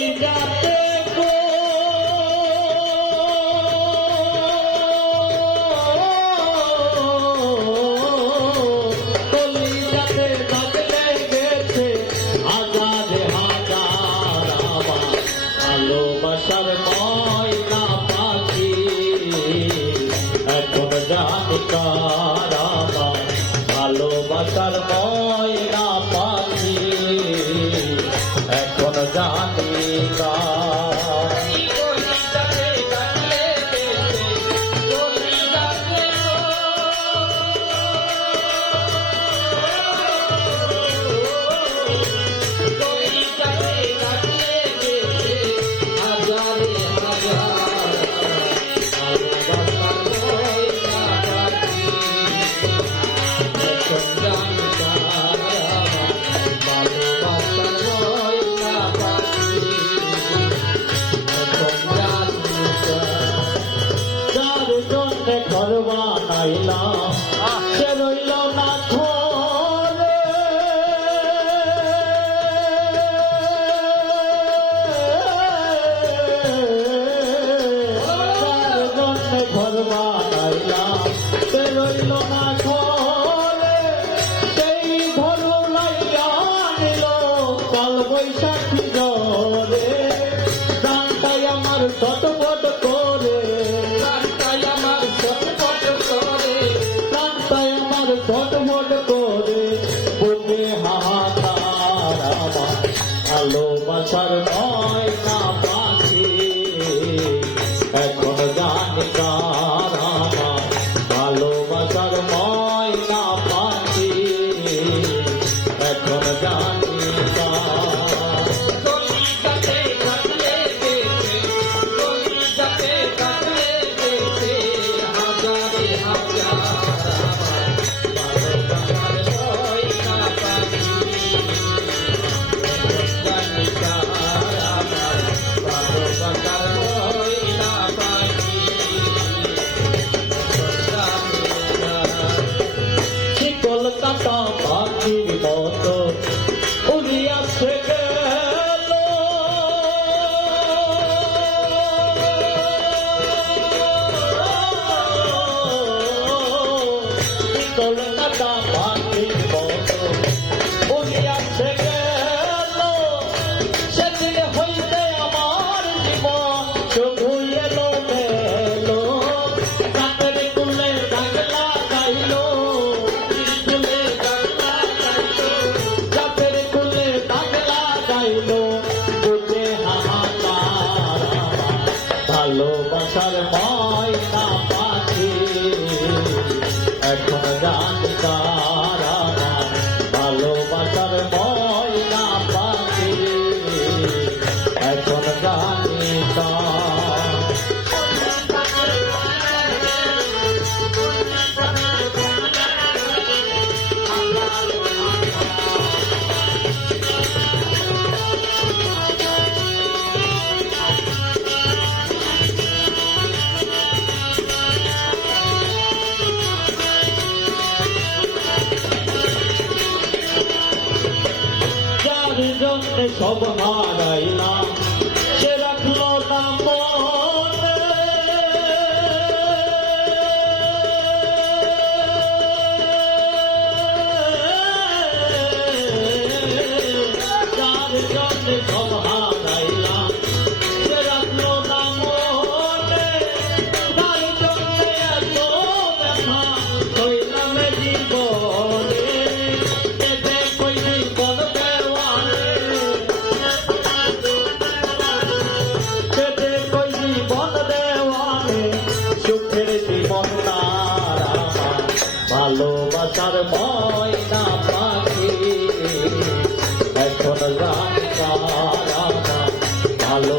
কলিজাতে গো কলিজাতে দাগ লেগেছে হাজারে হাজার আমার ভালোবাসার ময়না পাখি এখন জানি কার আমার ভালোবাসার ময়না পাখি এখন জানি কার ঘর বানাইলাম সে রইল না ঘরে ঘর বানাইলাম সে রইল না ঘরে সেই ঘর লাইয়া নিল কাল বৈশাখী জ্বরে প্রাণটাই আমার ছটফট করে ছটফট করে বুকে হাহাকার আমার ভালোবাসার ময়না পাখি এখন জানি কার আমার ভালোবাসার ময়না পাখি এখন জানি কলকাতা পাখির মতো উড়িয়াছে গেল কলকাতা পাখির মতো উড়িয়াছে গেল সেদিন হইতে আমার জীবন শুধু এলো মেলো কাপের কুলে দাগ লাগাইল ভালোবাসার ময়না পাখি এখন জানি কার আমার ভালোবাসার ময়না পাখি এখন জানি কার জন্যে সব হারাইলাম সে রাখলো না মনে যার জন্যে সব হারাইলাম সে রাখলো না মনে তার জন্যে এত ব্যথা হইলাম জীবনে এতে কই জীবন ভালোবাসার ময়না পাখি এখন জানি কার আমার ভালো